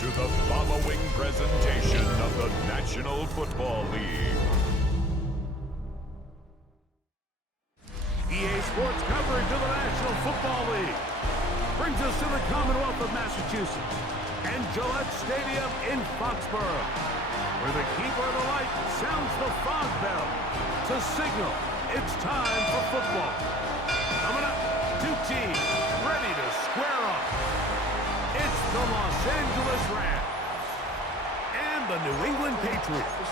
to the following presentation of the National Football League. EA Sports coverage of the National Football League brings us to the Commonwealth of Massachusetts and Gillette Stadium in Foxborough, where the keeper of the light sounds the fog bell to signal it's time for football. Coming up, two teams ready to square off. It's the Los Angeles Rams and the New England Patriots.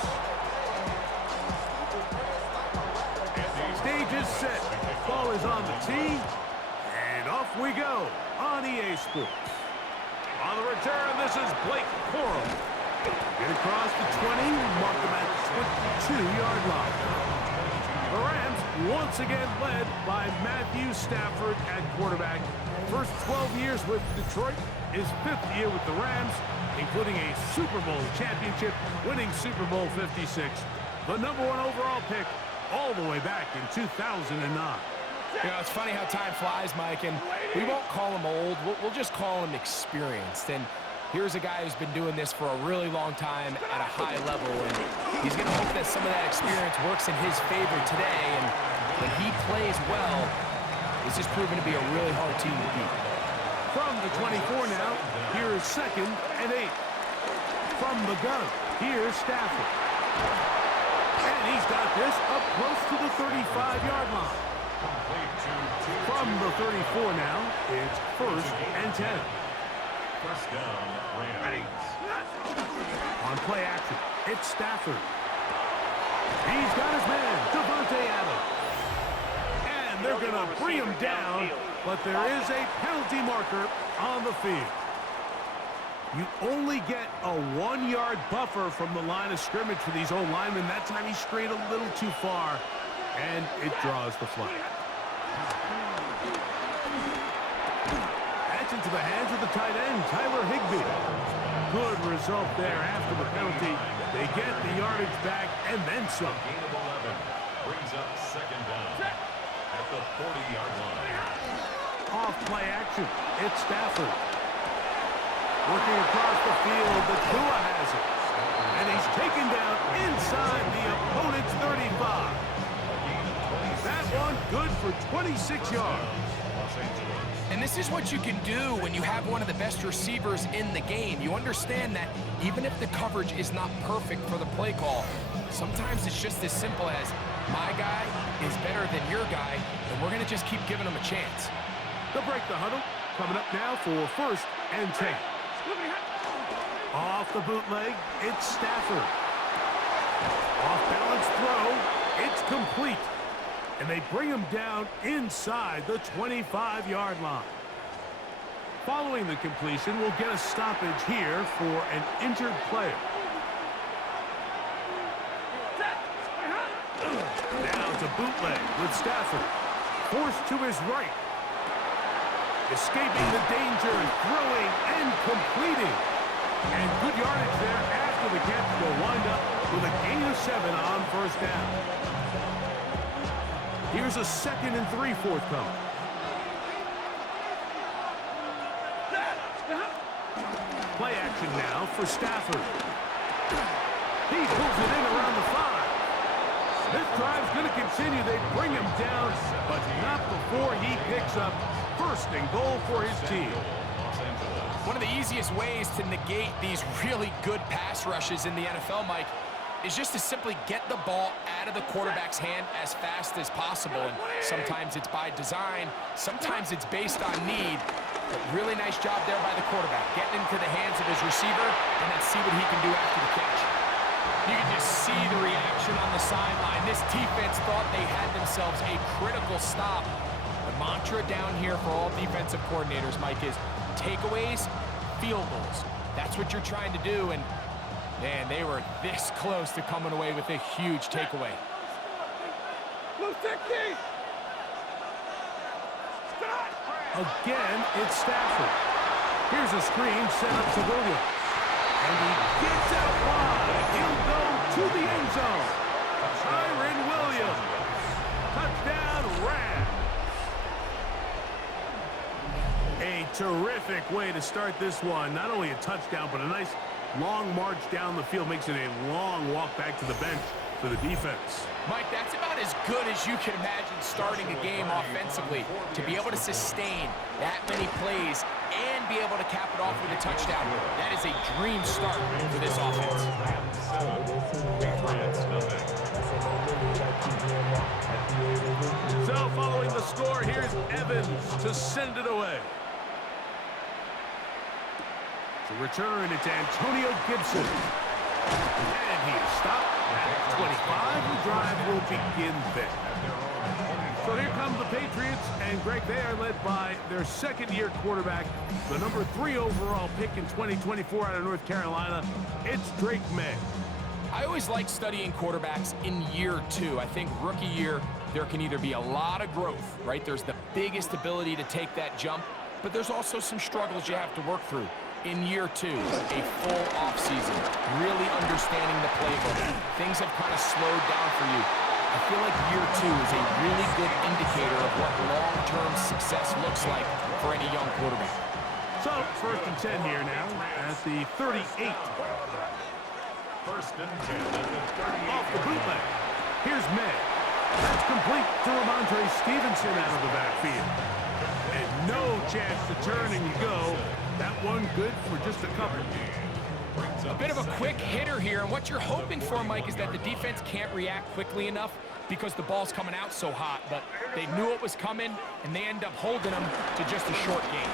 Stage is set, ball is on the tee, and off we go on EA Sports. On the return, this is Blake Corum. Get across the 20, mark them at the 22-yard line. The Rams once again led by Matthew Stafford at quarterback. First 12 years with Detroit, his 5th year with the Rams, including a Super Bowl championship, winning Super Bowl 56. The #1 overall pick all the way back in 2009. You know, it's funny how time flies, Mike, and we won't call him old. We'll just call him experienced. And here's a guy who's been doing this for a really long time at a high level, and he's going to hope that some of that experience works in his favor today. And when he plays well, this is proven to be a really hard team to beat. From the 24 now, here is 2nd and 8. From the gun, here's Stafford. And he's got this up close to the 35-yard line. From the 34 now, it's 1st and 10. First down, Rams. On play action, it's Stafford. He's got his man, Devontae Adams. And they're going to bring him down, but there is a penalty marker on the field. You only get a 1-yard buffer from the line of scrimmage for these old linemen. That time he strayed a little too far, and it draws the flag. That's into the hands of the tight end, Tyler Higbee. Good result there after the penalty. They get the yardage back and then some. Gain of 11 brings up 2nd down at the 40-yard line. Off play action, it's Stafford. Working across the field, the Tua has it. And he's taken down inside the opponent's 35. That one good for 26 yards. And this is what you can do when you have one of the best receivers in the game. You understand that even if the coverage is not perfect for the play call, sometimes it's just as simple as my guy is better than your guy, and we're going to just keep giving him a chance. They'll break the huddle. Coming up now for 1st and 10. Off the bootleg, it's Stafford. Off balance throw, it's complete. And they bring him down inside the 25-yard line. Following the completion, we'll get a stoppage here for an injured player. Now it's a bootleg with Stafford. Forced to his right. Escaping the danger, throwing and completing. And good yardage there after the catch. Will wind up with a gain of 7 on 1st down. Here's a 2nd and 3 forthcoming. Play action now for Stafford. He pulls it in around the 5. This drive's going to continue. They bring him down, but not before he picks up 1st and goal for his team. One of the easiest ways to negate these really good pass rushes in the NFL, Mike, is just to simply get the ball out of the quarterback's hand as fast as possible. And sometimes it's by design, sometimes it's based on need. But really nice job there by the quarterback, getting into the hands of his receiver, and then see what he can do after the catch. You can just see the reaction on the sideline. This defense thought they had themselves a critical stop. The mantra down here for all defensive coordinators, Mike, is takeaways, field goals. That's what you're trying to do, and man, they were this close to coming away with a huge takeaway. Again, it's Stafford. Here's a screen set up to Williams. And he gets out wide. He'll go to the end zone. Tyron Williams. Touchdown, Rams. A terrific way to start this one. Not only a touchdown, but a nice long march down the field. Makes it a long walk back to the bench for the defense. Mike, that's about as good as you can imagine starting a game offensively. To be able to sustain that many plays and be able to cap it off with a touchdown, that is a dream start for this offense. So following the score, here's Evans to send it away. To return, it's Antonio Gibson. And he is stopped at 25. The drive will begin there. So here come the Patriots, and Greg, they are led by their second-year quarterback, the number 3 overall pick in 2024 out of North Carolina. It's Drake May. I always like studying quarterbacks in year 2. I think rookie year, there can either be a lot of growth, right? There's the biggest ability to take that jump, but there's also some struggles you have to work through. In year 2, a full offseason, really understanding the playbook. Things have kind of slowed down for you. I feel like year 2 is a really good indicator of what long-term success looks like for any young quarterback. So, 1st and 10 here now at the 38. 1st and 10 at the 38. Off the bootleg. Here's May. That's complete to Ramondre Stevenson out of the backfield. And no chance to turn and go. That one good for just a couple. A bit of a quick hitter here, and what you're hoping for, Mike, is that the defense can't react quickly enough because the ball's coming out so hot, but they knew it was coming, and they end up holding them to just a short gain.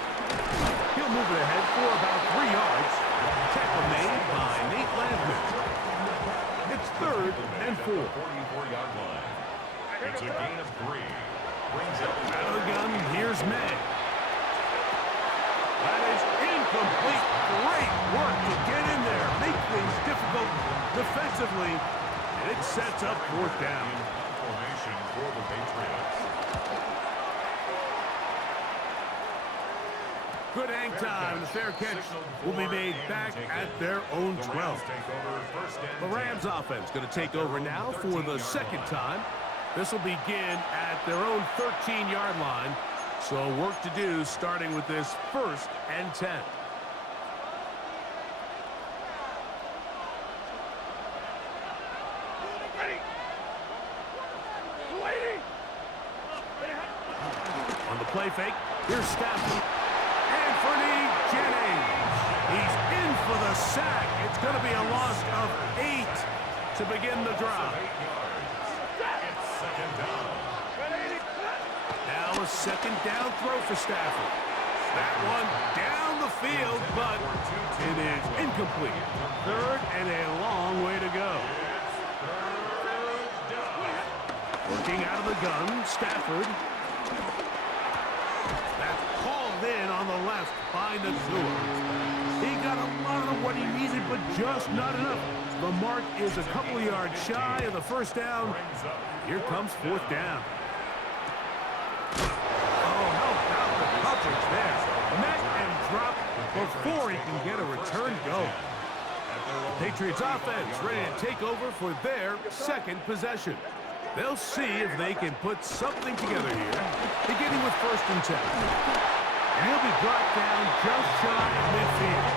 He'll move it ahead for about 3 yards. Tackle made by Nate Landman. It's 3rd and 4. 44-yard line. It's a gain of 3. Brings up out of the gun, here's May. That is incomplete. Great work to get in there, make things difficult defensively, and it sets up 4th down. Formation for the Patriots. Good hang time. The fair catch will be made back at their own 12. The Rams offense going to take over now for the 2nd time. This will begin at their own 13-yard line. So work to do starting with this 1st and 10. On the play fake, here's Stafford. Anthony Jennings. He's in for the sack. It's going to be a loss of 8 to begin the drive. It's 2nd down. Now a 2nd down throw for Stafford. That one down the field, but it is incomplete. 3rd and a long way to go. Working out of the gun, Stafford. That's called in on the left by Nazua. He got a lot of what he needed, but just not enough. The mark is a couple yards shy of the 1st down. Here comes 4th down. Oh, how about the coverage there? Met and drop before he can get a return going. The Patriots offense ready to take over for their 2nd possession. They'll see if they can put something together here, beginning with 1st and 10. And he'll be brought down just shy of midfield.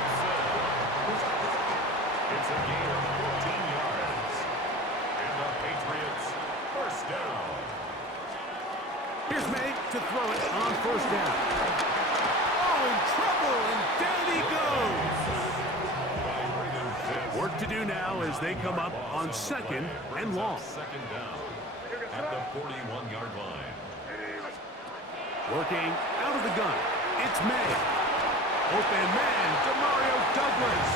It's a gain of 14 yards. And the Patriots 1st down. Here's May to throw it on 1st down. Oh, in trouble, and down he goes. Work to do now as they come up on 2nd and long. 2nd down at the 41-yard line. Working out of the gun, it's May. Open man, Demario Douglas.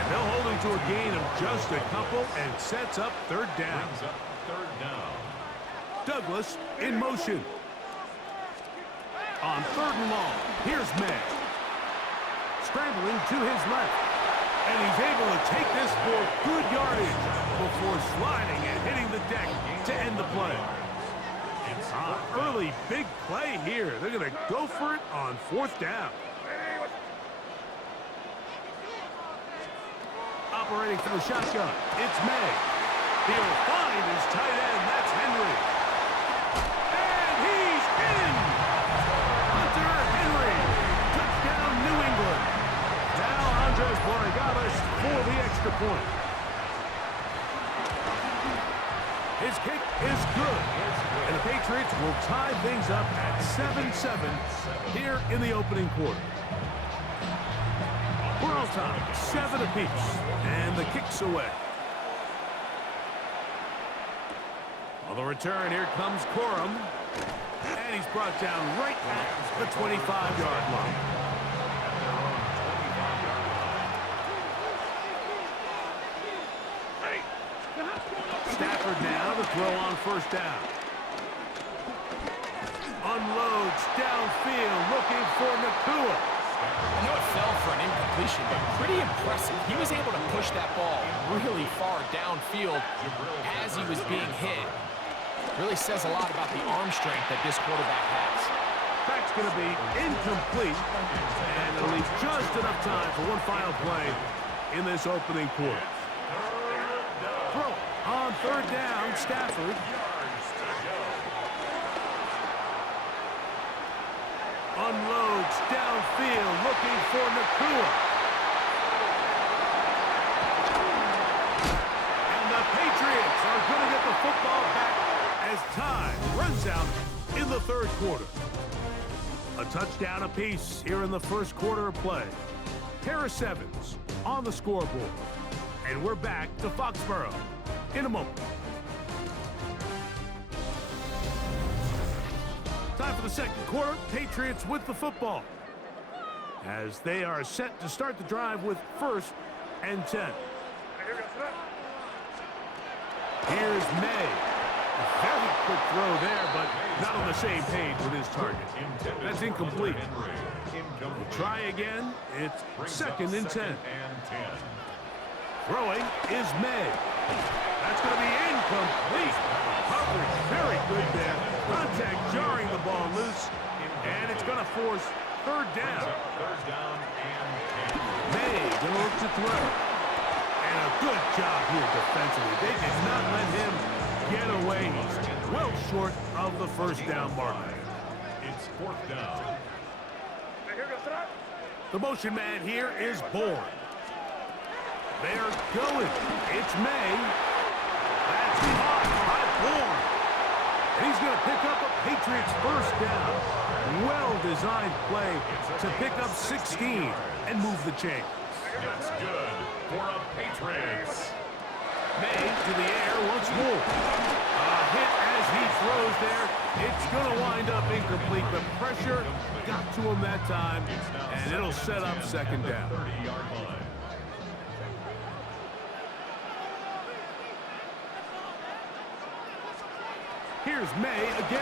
And they'll hold him to a gain of just a couple and sets up 3rd down. Brings up 3rd down. Douglas in motion. On 3rd and long, here's May. Scrambling to his left. And he's able to take this for good yardage before sliding and hitting the deck to end the play. Early big play here. They're going to go for it on 4th down. Operating from the shotgun, it's May. He'll find his tight end. That's Henry. And he's in! Hunter Henry Patriots will tie things up at 7-7 here in the opening quarter. We're all tied, 7 apiece, and the kick's away. On the return, here comes Corum, and he's brought down right at the 25-yard line. Stafford now to throw on first down. Unloads downfield, looking for Nakua. I know it fell for an incompletion, but pretty impressive. He was able to push that ball really far downfield as he was being hit. Really says a lot about the arm strength that this quarterback has. That's going to be incomplete, and it'll leave just enough time for one final play in this opening quarter. Throw on third down, Stafford. Unloads downfield, looking for Nakua. And the Patriots are going to get the football back as time runs out in the third quarter. A touchdown apiece here in the first quarter of play. Terrace Evans on the scoreboard. And we're back to Foxborough in a moment. Time for the second quarter. Patriots with the football, as they are set to start the drive with 1st and 10. Here's May. A very quick throw there, but not on the same page with his target. That's incomplete. We'll try again. It's 2nd and 10. Throwing is May. That's going to be incomplete. Coverage very good there. Contact jarring the ball loose, and it's going to force 3rd down. May going to look to throw. And a good job here defensively. They did not let him get away. He's well short of the 1st down marker. It's 4th down. The motion man here is Bourne. They're going. It's May. That's caught by Bourne. And he's going to pick up a Patriots 1st down. Well-designed play to pick up 16 and move the chains. That's good for a Patriots. May to the air once more. A hit as he throws there. It's going to wind up incomplete. The pressure got to him that time, and it'll set up 2nd down. 30-yard line. Here's May again. Oh,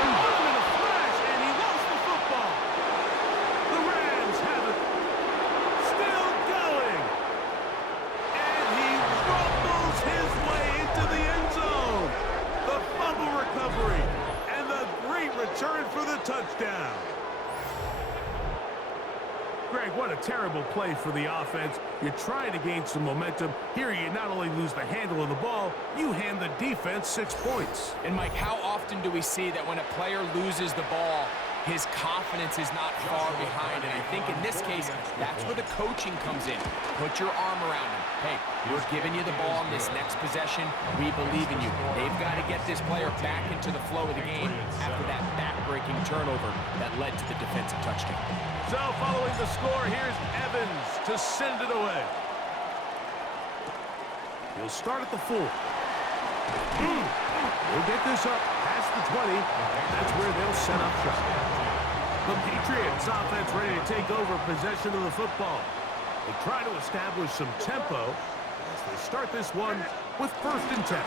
there was a flash, and he lost the football. The Rams have it. Still going. And he rumbles his way into the end zone. The fumble recovery, and the great return for the touchdown. Greg, what a terrible play for the offense. You're trying to gain some momentum. Here you not only lose the handle of the ball, you hand the defense 6 points. And Mike, how often do we see that when a player loses the ball, his confidence is not far behind? And I think in this case, that's where the coaching comes in. Put your arm around him. Hey, we're giving you the ball in this next possession. We believe in you. They've got to get this player back into the flow of the game after that back-breaking turnover that led to the defensive touchdown. So following the score, here's Evans to send it away. He'll start at the 4. He'll get this up past the 20. That's where they'll set up shop. The Patriots offense ready to take over possession of the football. They try to establish some tempo as they start this one with 1st and 10.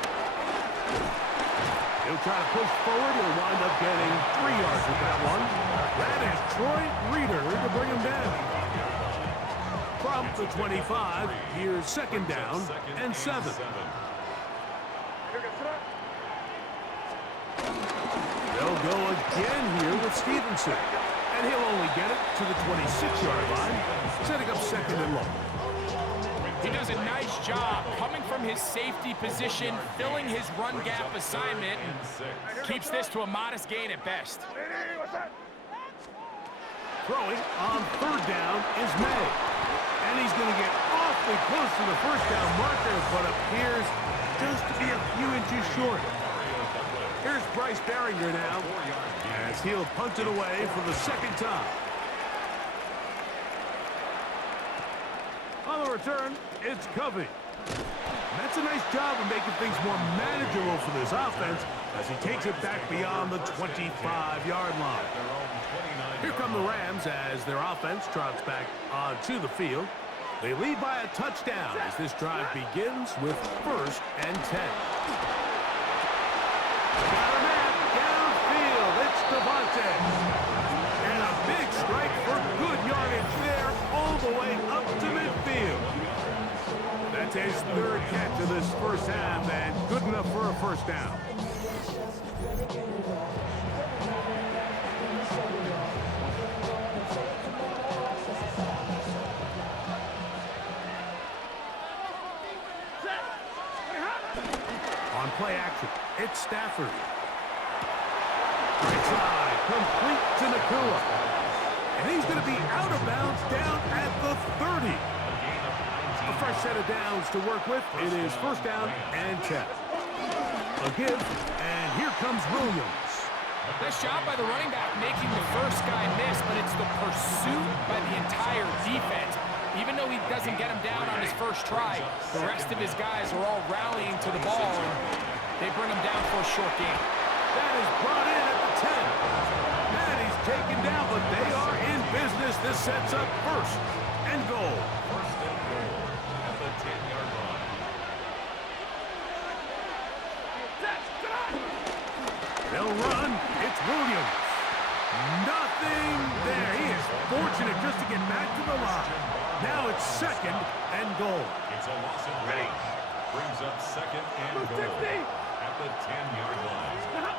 He'll try to push forward. He'll wind up getting 3 yards with that one. That is Troy Reeder to bring him down. From the 25, here's 2nd down and 7. They'll go again here with Stevenson. And he'll only get it to the 26-yard line, setting up 2nd and long. He does a nice job coming from his safety position, filling his run gap assignment, and keeps this to a modest gain at best. Throwing on 3rd down is May. And he's going to get awfully close to the 1st down marker, but appears just to be a few inches short. Here's Bryce Behringer now, as he'll punt it away for the second time. On the return, it's Covey. That's a nice job of making things more manageable for this offense as he takes it back beyond the 25-yard line. Here come the Rams as their offense trots back onto the field. They lead by a touchdown as this drive begins with 1st and 10. Got a man downfield. It's Devontae. And a big strike for good yardage there all the way up to midfield. That's his 3rd catch of this first half and good enough for a first down. On play action, it's Stafford. Right side, complete to Nakua. And he's going to be out of bounds down at the 30. A fresh set of downs to work with. It is 1st down and 10. A give, and here comes Williams. Nice job by the running back making the first guy miss, but it's the pursuit by the entire defense. Even though he doesn't get him down on his first try, the rest of his guys are all rallying to the ball, and they bring him down for a short gain. That is brought in at the 10. And he's taken down, but they are in business. This sets up 1st and goal. 1st and goal at the 10-yard line. They'll run. It's Williams. Nothing there. He is fortunate just to get back to the line. Now it's 2nd and goal. It's a loss of range. Brings up 2nd and goal at the 10-yard line.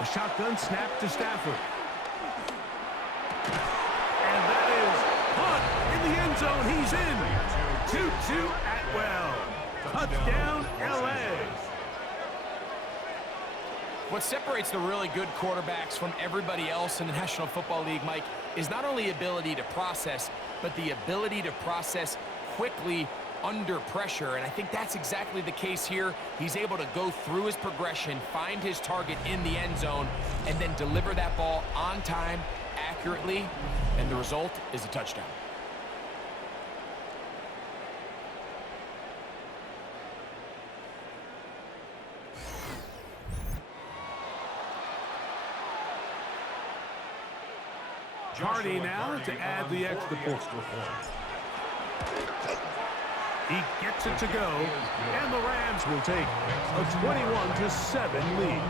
A shotgun snap to Stafford. And that is punt in the end zone. He's in. 2-2 Atwell. Touchdown, L.A. What separates the really good quarterbacks from everybody else in the National Football League, Mike, is not only ability to process, but the ability to process quickly under pressure. And I think that's exactly the case here. He's able to go through his progression, find his target in the end zone, and then deliver that ball on time, accurately, and the result is a touchdown. Hardy now to add the extra point. He gets it to go, and the Rams will take a 21-7 lead.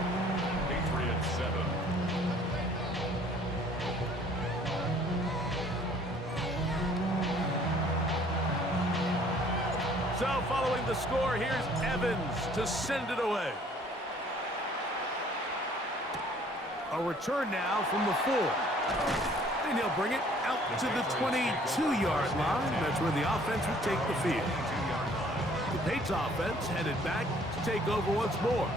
Patriots 7. So following the score, here's Evans to send it away. A return now from the 4. And he'll bring it out to the 22-yard line. That's where the offense will take the field. The Patriots offense headed back to take over once more.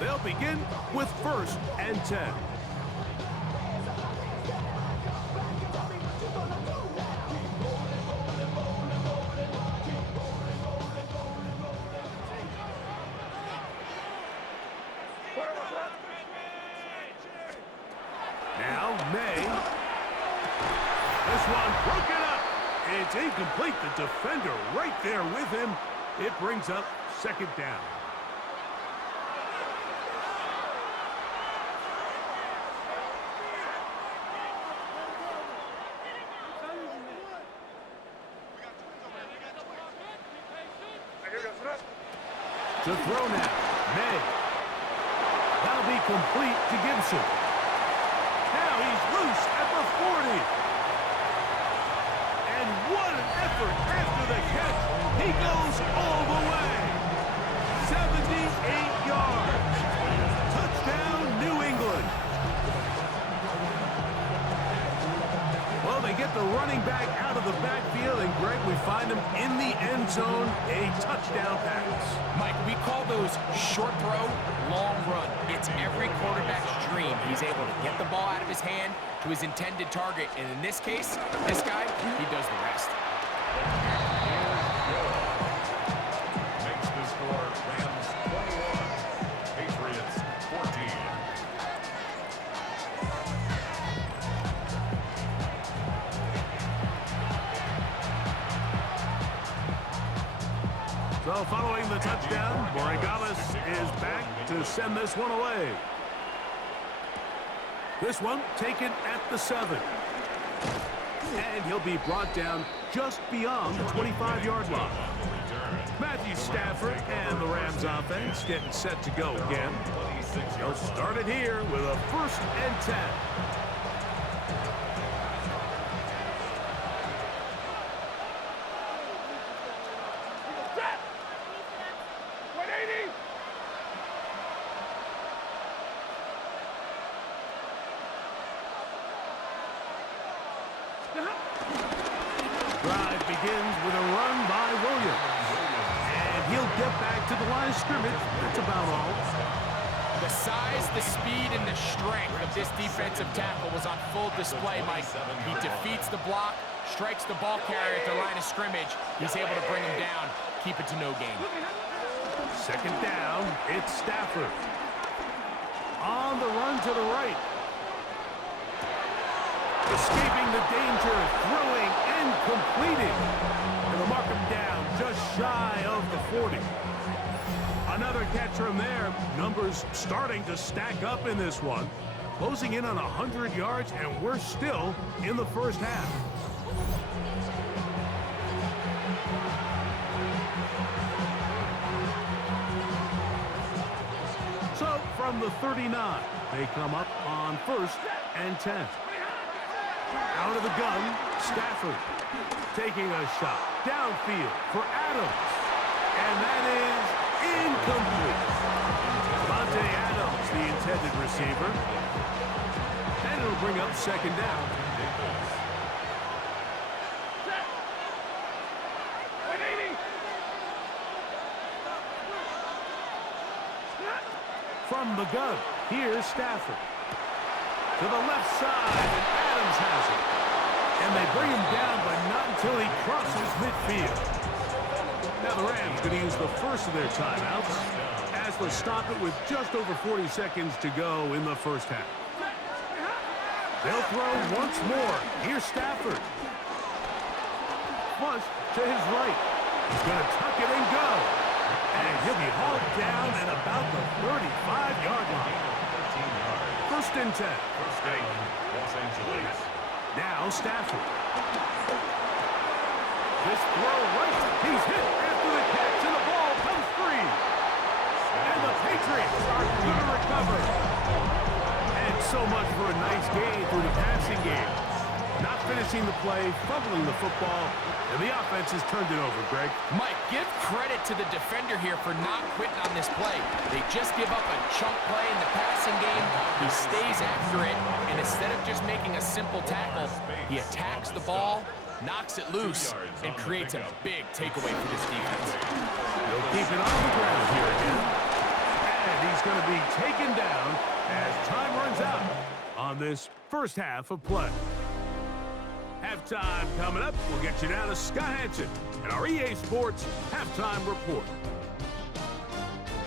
They'll begin with 1st and 10. Now May. This one broken up. It's incomplete. The defender right there with him. It brings up 2nd down. To throw now. May. That'll be complete to Gibson. Now he's loose at the 40. And what an effort after the catch. He goes all the way. 78 yards. Touchdown, New England. Well, they get the running back out of the backfield, and Greg, we find him in the end zone, a touchdown pass. Mike, we call those short throw, long run. It's every quarterback's dream. He's able to get the ball out of his hand to his intended target. And in this case, this guy, he does the rest. Makes the score Rams 21, Patriots 14. So following the touchdown, Borregales is back to send this one away. This one taken at the 7. And he'll be brought down just beyond the 25-yard line. Matthew Stafford and the Rams offense getting set to go again. They'll start it here with a 1st and 10. Drive begins with a run by Williams. And he'll get back to the line of scrimmage. That's about all. The size, the speed, and the strength of this defensive tackle was on full display, Mike. He defeats the block, strikes the ball carrier at the line of scrimmage. He's able to bring him down, keep it to no gain. 2nd down, it's Stafford. On the run to the right. Escaping the danger, throwing and completing. And they'll mark him down just shy of the 40. Another catch from there. Numbers starting to stack up in this one. Closing in on 100 yards, and we're still in the first half. So from the 39, they come up on 1st and 10. Out of the gun, Stafford taking a shot downfield for Adams. And that is incomplete. Devontae Adams, the intended receiver. And it'll bring up 2nd down. From the gun, here's Stafford. To the left side, and Adams has it. And they bring him down, but not until he crosses midfield. Now the Rams going to use the first of their timeouts as they'll stop it with just over 40 seconds to go in the first half. They'll throw once more. Here's Stafford. Flush to his right. He's going to tuck it and go. And he'll be hauled down at about the 35-yard line. 1st and 10. Los Angeles. Now Stafford. This throw right. He's hit after the catch, and the ball comes free. And the Patriots are going to recover. And so much for a nice gain through the passing game. Not finishing the play, fumbling the football, and the offense has turned it over, Greg. Mike, give credit to the defender here for not quitting on this play. They just give up a chunk play in the passing game. He stays after it, and instead of just making a simple tackle, he attacks the ball, knocks it loose, and creates a big takeaway for this defense. He'll keep it on the ground here again. And he's going to be taken down as time runs out on this first half of play. Halftime coming up. We'll get you down to Scott Hansen and our EA Sports Halftime Report.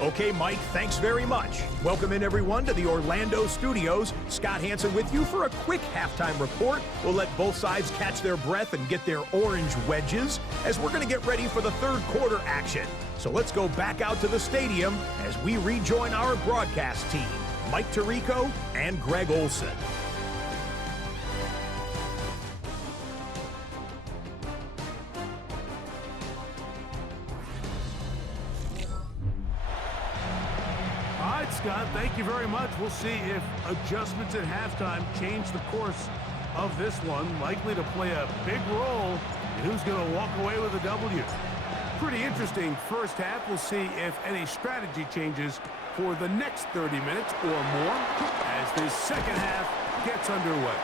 Okay, Mike, thanks very much. Welcome in, everyone, to the Orlando studios. Scott Hansen with you for a quick halftime report. We'll let both sides catch their breath and get their orange wedges as we're going to get ready for the 3rd quarter action. So let's go back out to the stadium as we rejoin our broadcast team, Mike Tirico and Greg Olson. Scott, thank you very much. We'll see if adjustments at halftime change the course of this one. Likely to play a big role in who's going to walk away with a W. Pretty interesting first half. We'll see if any strategy changes for the next 30 minutes or more as this second half gets underway.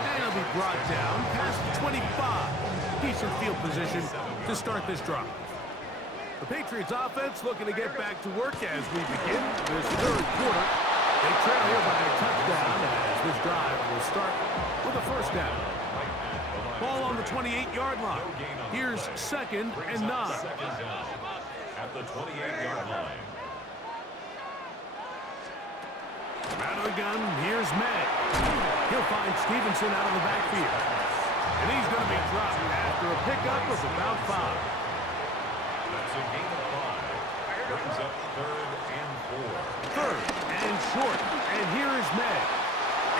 And he'll be brought down past the 25. Decent field position to start this drive. The Patriots offense looking to get back to work as we begin this 3rd quarter. They trail here by a touchdown as this drive will start with a 1st down. Ball on the 28-yard line. Here's 2nd and 9. At the 28-yard line. Out of the gun, here's May. He'll find Stevenson out of the backfield. And he's going to be dropped after a pickup of about 5. a gain of 5. Brings up 3rd and 4. 3rd and short. And here is Meg.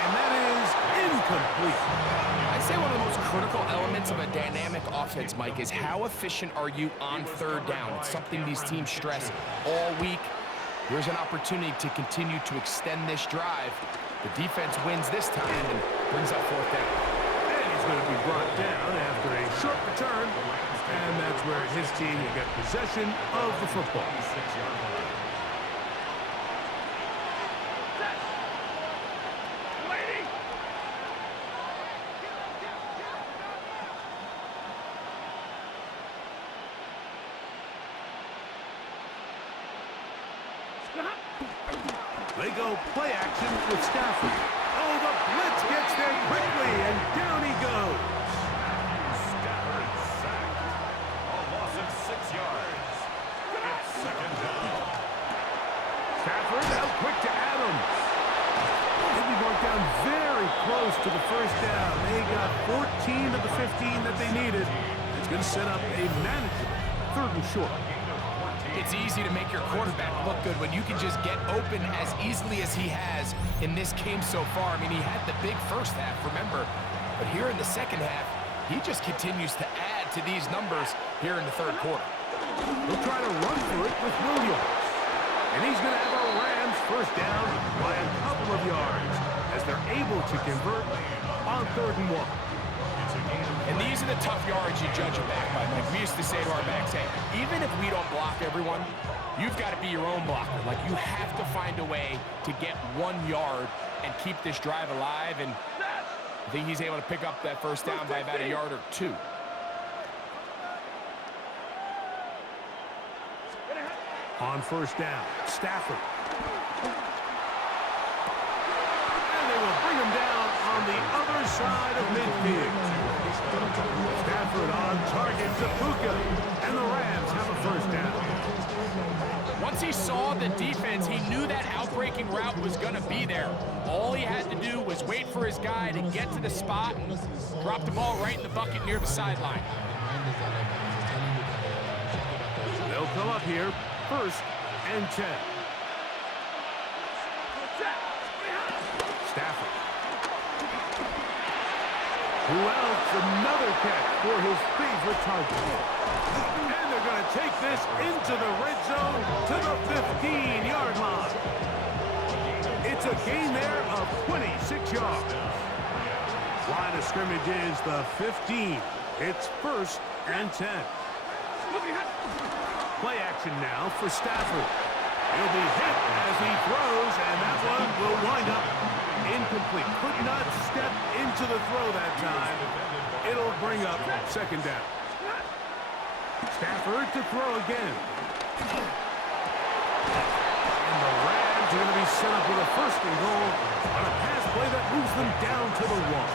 And that is incomplete. I'd say one of the most critical elements of a dynamic offense, Mike, is how efficient are you on 3rd down. It's something these teams stress all week. Here's an opportunity to continue to extend this drive. The defense wins this time and brings up 4th down. And he's going to be brought down after a short return. And that's where his team will get possession of the football. They go play action with Stafford. Oh, the blitz gets there quickly, and down he goes. Stafford sacked. A loss of 6 yards. It's 2nd down. Stafford out quick to Adams. They'll be brought down very close to the 1st down. They got 14 of the 15 that they needed. It's going to set up a manageable 3rd and short. It's easy to make your quarterback look good when you can just get open as easily as he has in this game so far. I mean, he had the big first half, remember, but here in the second half, he just continues to add to these numbers here in the 3rd quarter. He'll try to run for it with Williams. And he's going to have a Rams 1st down by a couple of yards as they're able to convert on 3rd and 1. And these are the tough yards you judge a back by. Like we used to say to our backs, hey, even if we don't block everyone, you've got to be your own blocker. Like you have to find a way to get 1 yard and keep this drive alive. And I think he's able to pick up that 1st down by about a yard or 2. On 1st down, Stafford. And they will bring him down on the other side of midfield. Stafford on target to Puka, and the Rams have a 1st down. Once he saw the defense, he knew that outbreaking route was going to be there. All he had to do was wait for his guy to get to the spot and drop the ball right in the bucket near the sideline. They'll come up here, 1st and 10. Stafford. Who else? Another catch for his favorite target. And they're going to take this into the red zone to the 15-yard line. It's a gain there of 26 yards. Line of scrimmage is the 15. It's 1st and 10. Play action now for Stafford. He'll be hit as he throws, and that one will wind up incomplete. Could not step into the throw that time. It'll bring up 2nd down. Stafford to throw again. And the Rams are going to be set up with a 1st and goal on a pass play that moves them down to the 1.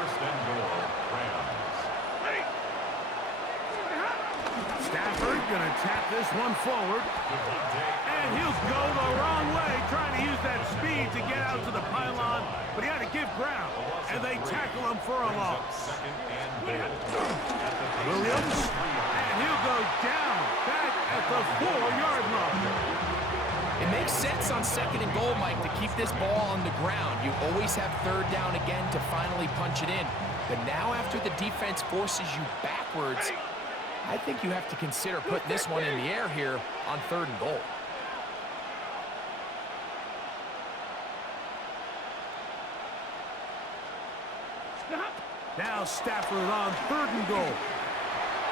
1st and goal, Rams. Stafford going to tap this one forward. And he'll go the wrong way, trying to use that speed to get out to the pylon, but he had to give ground, and they tackle him for a loss. Williams, and he'll go down, back at the 4-yard line. It makes sense on 2nd and goal, Mike, to keep this ball on the ground. You always have 3rd down again to finally punch it in. But now after the defense forces you backwards, I think you have to consider putting this one in the air here on 3rd and goal. Now Stafford on 3rd and goal.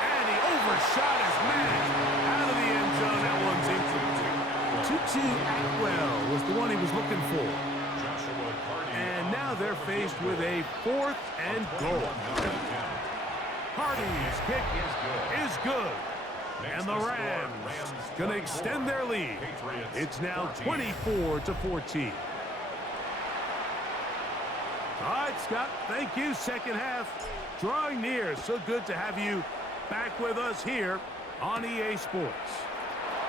And he overshot his man out of the end zone. That one's incomplete. Tutu Atwell was the one he was looking for. And now they're faced with a 4th and goal. Hardy's kick is good. And the Rams going to extend their lead. It's now 24-14. All right, Scott, thank you. 2nd half drawing near. So good to have you back with us here on EA Sports.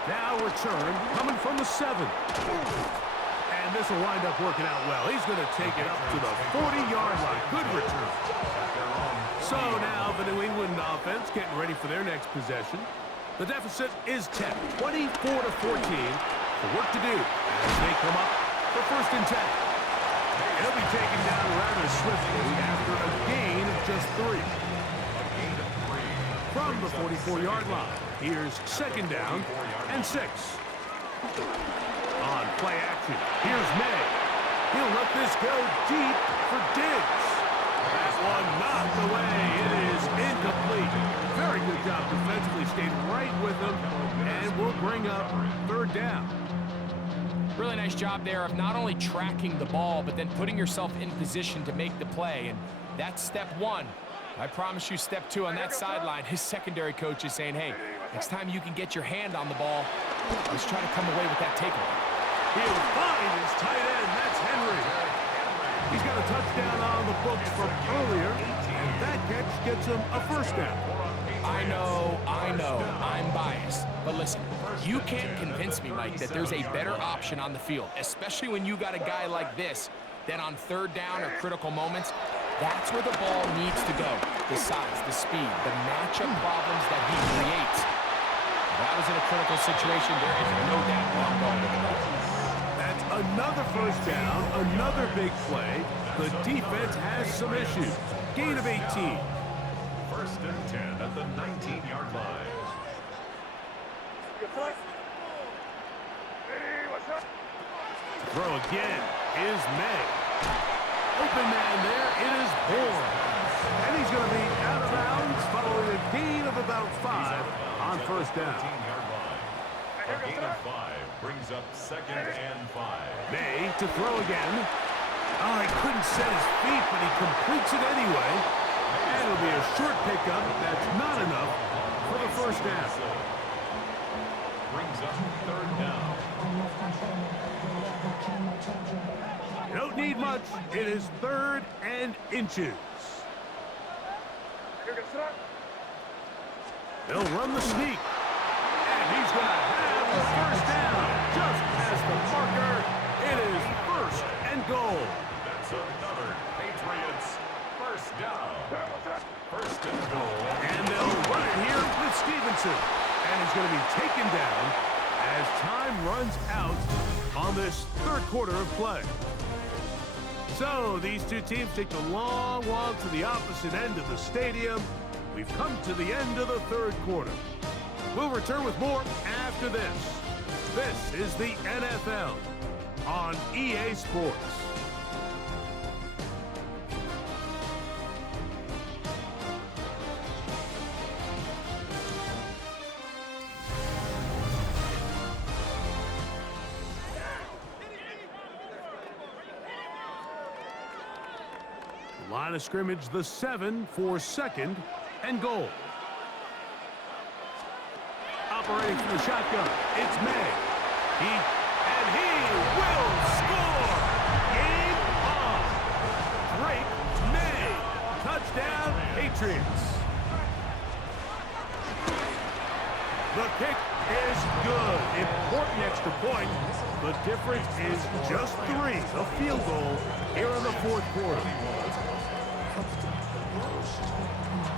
Now return coming from the 7. And And this will wind up working out well. He's going to take it up to the 40-yard line. Good return. So now the New England offense getting ready for their next possession. The deficit is 10, 24-14. The work to do as they come up for 1st and 10. He'll be taken down rather swiftly after a gain of just 3. From the 44-yard line, here's 2nd down and 6. On play action, here's May. He'll let this go deep for Diggs. That one knocked away. It is incomplete. Very good job defensively. Stayed right with him, and will bring up 3rd down. Really nice job there of not only tracking the ball, but then putting yourself in position to make the play. And that's step 1. I promise you step 2 on that sideline. His secondary coach is saying, hey, next time you can get your hand on the ball, let's try to come away with that takeaway. He'll find his tight end. That's Henry. He's got a touchdown on the books from earlier, and that catch gets him a 1st down. I know, I'm biased. But listen, you can't convince me, Mike, that there's a better option on the field, especially when you got a guy like this, that on 3rd down or critical moments, that's where the ball needs to go. The size, the speed, the matchup problems that he creates. If that was in a critical situation, there is no doubt I'm going with the ball. That's another 1st down, another big play. The defense has some issues. Gain of 18. 1st and 10 at the 19-yard line. Throw again is May. Open man there, it is Bourne. And he's going to be out of bounds following a gain of about 5 on 1st down. 19-yard line. A gain of 5 brings up 2nd and 5. May to throw again. Oh, he couldn't set his feet, but he completes it anyway. And it'll be a short pickup. That's not enough for the 1st down. Brings up 3rd down. You don't need much. It is 3rd and inches. They'll run the sneak. And he's going to have the 1st down. Just past the marker. It is 1st and goal. That's another Patriots 1st down. 1st and goal. And they'll run it here with Stevenson. And he's going to be taken down as time runs out on this 3rd quarter of play. So these two teams take the long walk to the opposite end of the stadium. We've come to the end of the 3rd quarter. We'll return with more after this. This is the NFL on EA Sports. Line of scrimmage, the 7 for 2nd and goal. Operating from the shotgun, it's May. He will score! Game on! Drake May. Touchdown, Patriots. The kick is good. Important extra point. The difference is just 3. A field goal here in the 4th quarter.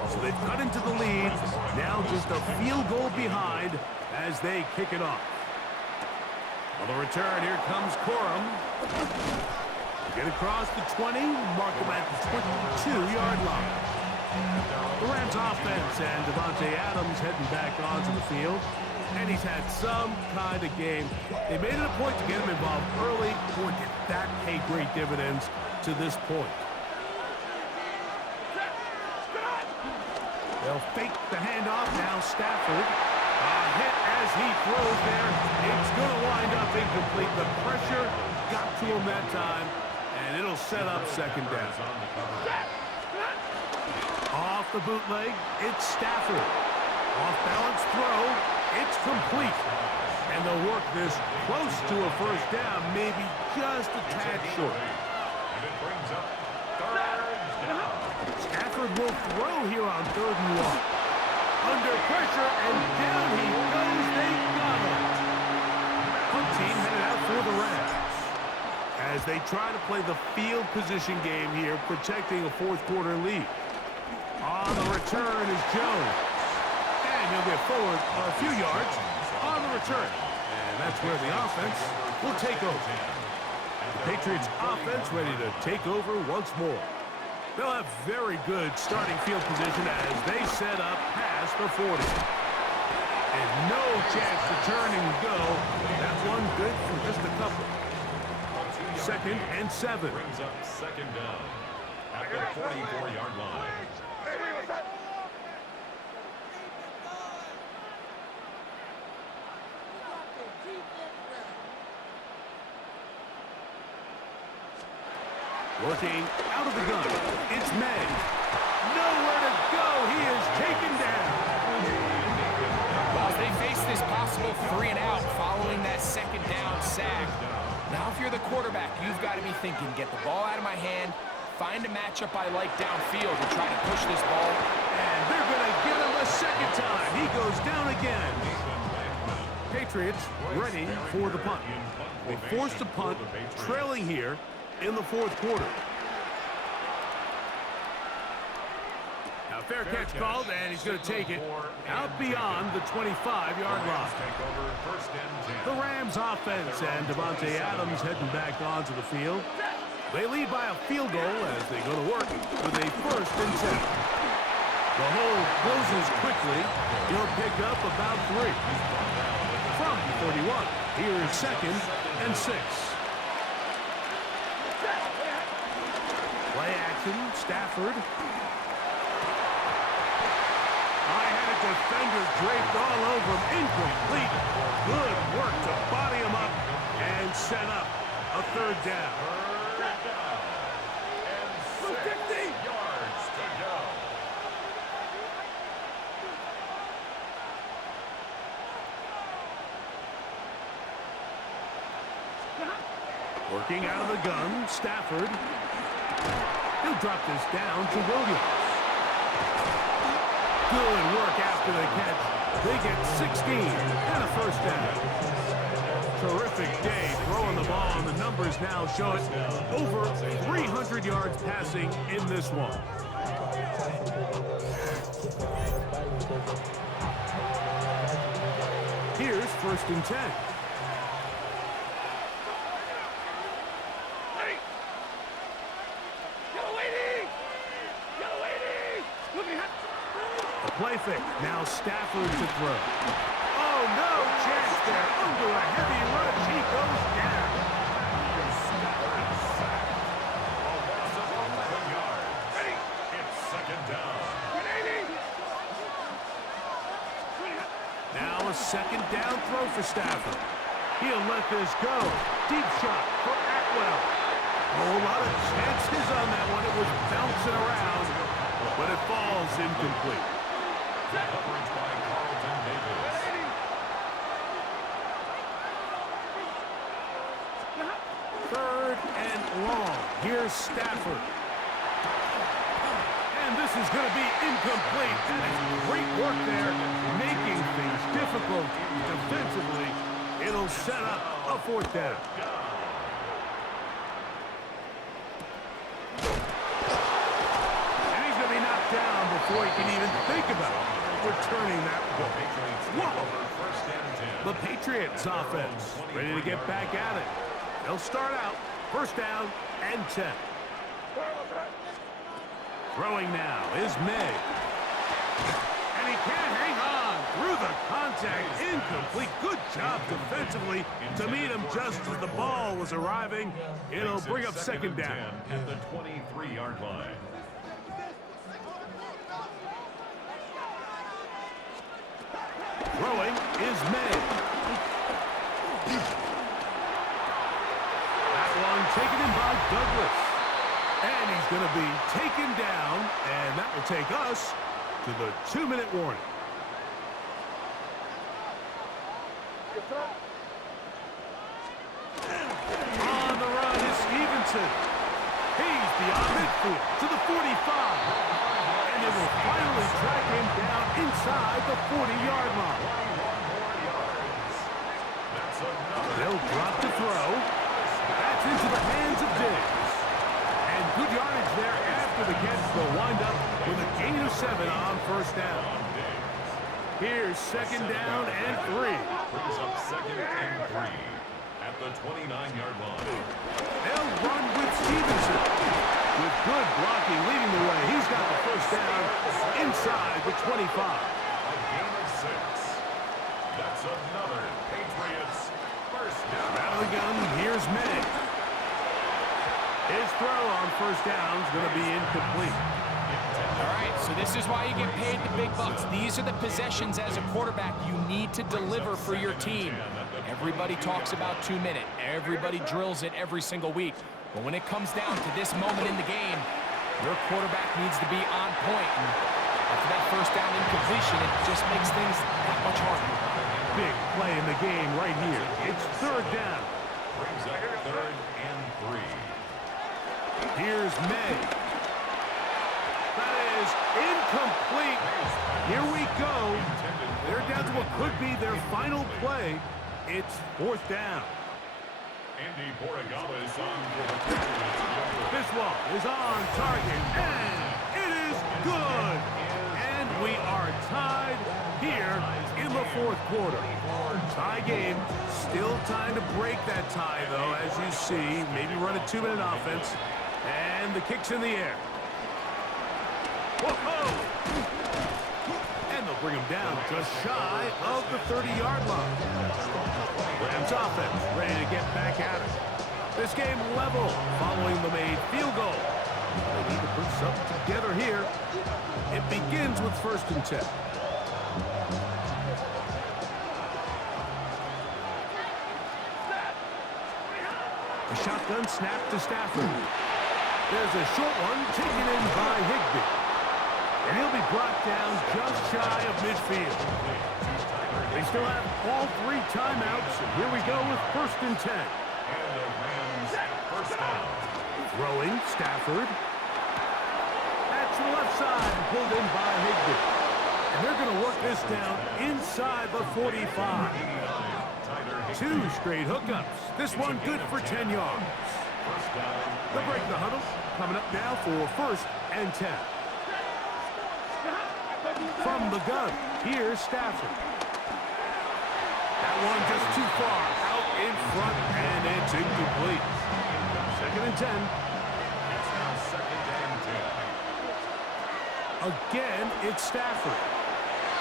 So they've cut into the lead. Now just a field goal behind as they kick it off. On the return, here comes Corum. Get across the 20, mark him at the 22-yard line. The Rams offense and Devontae Adams heading back onto the field. And he's had some kind of game. They made it a point to get him involved early. Boy, did that pay great dividends to this point. They'll fake the handoff. Now Stafford. A hit as he throws there. It's going to wind up incomplete. The pressure got to him that time, and it'll set up 2nd down. Off the bootleg, it's Stafford. Off balance throw, it's complete. And they'll work this close to a 1st down, maybe just a tad short. And it brings up 3rd down. Stafford will throw here on 3rd and 1. Under pressure, and down he goes. They got him. Punt team headed out for the Rams. they try to play the field position game here, protecting a fourth-quarter lead. On the return is Jones. And he'll get forward a few yards on the return. And that's where the offense will take over. The Patriots offense ready to take over once more. They'll have very good starting field position as they set up past the 40. And no chance to turn and go. That one good for just a couple. 2nd and 7. Brings up 2nd down at the 44-yard line. Working out of the gun. It's May. Nowhere to go. He is taken down. Well, they face this possible 3 and out following that 2nd down sack. Now, if you're the quarterback, you've got to be thinking, get the ball out of my hand, find a matchup I like downfield and try to push this ball. And they're going to get him a 2nd time. He goes down again. Patriots ready for the punt. They forced a punt, trailing here in the 4th quarter. Now, fair catch called, and he's going to take it out beyond the 25-yard line. The Rams offense and Devontae Adams heading back onto the field. They lead by a field goal as they go to work with a 1st and 10. The hole closes quickly. He'll pick up about 3. From the 31, here's 2nd and 6. Play action, Stafford. I-handed defender draped all over him. Incomplete. Good work to body him up and set up a 3rd down. And 6 yards to go. Working out of the gun, Stafford. He'll drop this down to Williams. Good work after the catch. They get 16 and a 1st down. Terrific day throwing the ball, and the numbers now show it. Over 300 yards passing in this one. Here's 1st and 10. Play fake. Now Stafford to throw. Oh, no chance there. Under a heavy rush, he goes down. A loss of 11 yards. It's 2nd down. Now a 2nd down throw for Stafford. He'll let this go. Deep shot for Atwell. A whole lot of chances on that one. It was bouncing around, but it falls incomplete. Coverage by Carlton Davis. 3rd and long. Here's Stafford. And this is going to be incomplete. That is great work there, making things difficult defensively. It'll set up a 4th down. And he's going to be knocked down before he can even think about returning that ball. Whoa! The Patriots offense ready to get back at it. They'll start out 1st down and 10. Throwing now is May. And he can't hang on through the contact. Incomplete. Good job defensively to meet him just as the ball was arriving. It'll bring up 2nd down. At the 23-yard line. Throwing is May. That one taken in by Douglas. And he's going to be taken down, and that will take us to the 2-minute warning. On the run is Stevenson. He's beyond midfield to the 45. And they will finally track him down inside the 40-yard line. They'll drop the throw. That's into the hands of there after the catch. They'll wind up with a gain of 7 on first down. Here's second down and 3. Brings up second and 3 at the 29-yard line. They'll run with Stevenson. With good blocking leading the way, he's got the first down inside the 25. A gain of 6. That's another Patriots first down. Out of the gun, here's May. His throw on first down is going to be incomplete. All right, so this is why you get paid the big bucks. These are the possessions as a quarterback you need to deliver for your team. Everybody talks about 2-minute. Everybody drills it every single week. But when it comes down to this moment in the game, your quarterback needs to be on point. And after that first down incompletion, it just makes things that much harder. Big play in the game right here. It's third down. Brings up third and 3. Here's May. That is incomplete. Here we go. They're down to what could be their final play. It's fourth down. Andy Borregales on for the Patriots. This one is on target, and it is good. And we are tied here in the fourth quarter. Tie game. Still time to break that tie, though, as you see. Maybe run a 2-minute offense. And the kick's in the air. Whoa! And they'll bring him down just shy of the 30-yard line. Rams offense ready to get back at it. This game level following the made field goal. They need to put something together here. It begins with first and 10. The shotgun snap to Stafford. There's a short one taken in by Higbee. And he'll be brought down just shy of midfield. They still have all 3 timeouts. And here we go with first and 10. And the Rams first down. Throwing, Stafford. That's to the left side, pulled in by Higbee. And they're going to work this down inside the 45. 2 straight hookups. This one good for 10 yards. They'll break the huddle. Coming up now for first and 10. From the gun, here's Stafford. That one just too far out in front, and it's incomplete. Second and 10. It's now second and 10. Again, it's Stafford.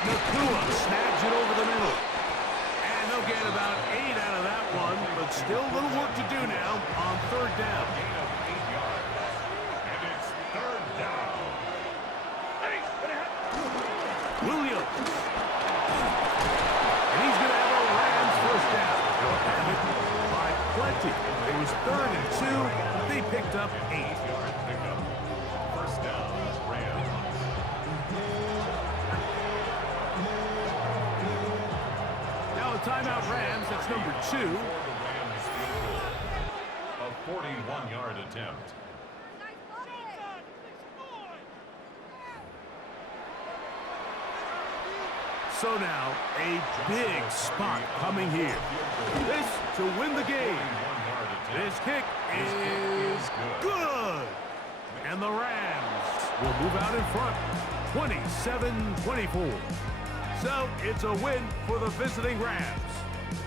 Nakua snags it over the middle. And they'll get about 8 out of that one, but still a little work to do now on third down. Gain of 8 yards. And it's third down. Williams. And he's going to have a Rams first down. They'll have it by plenty. It was third and 2. They picked up 8. 8-yard pickup. First down, Rams. Now a timeout Rams. That's number 2. For the Rams field goal. A 41-yard attempt. So now, a big spot coming here. This to win the game. 41-yard attempt. This kick is good. And the Rams will move out in front, 27-24. So it's a win for the visiting Rams.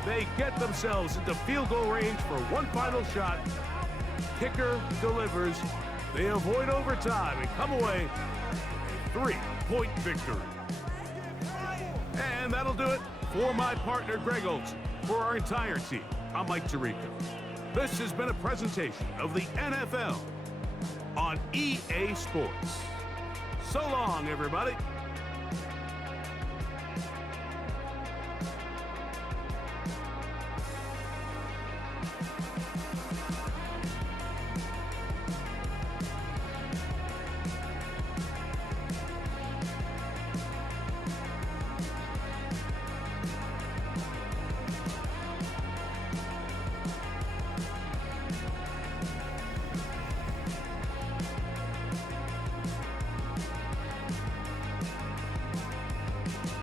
They get themselves into field goal range for one final shot. Kicker delivers. They avoid overtime and come away with a 3-point victory. And that'll do it for my partner, Greg Olson. For our entire team, I'm Mike Tirico. This has been a presentation of the NFL on EA Sports. So long, everybody.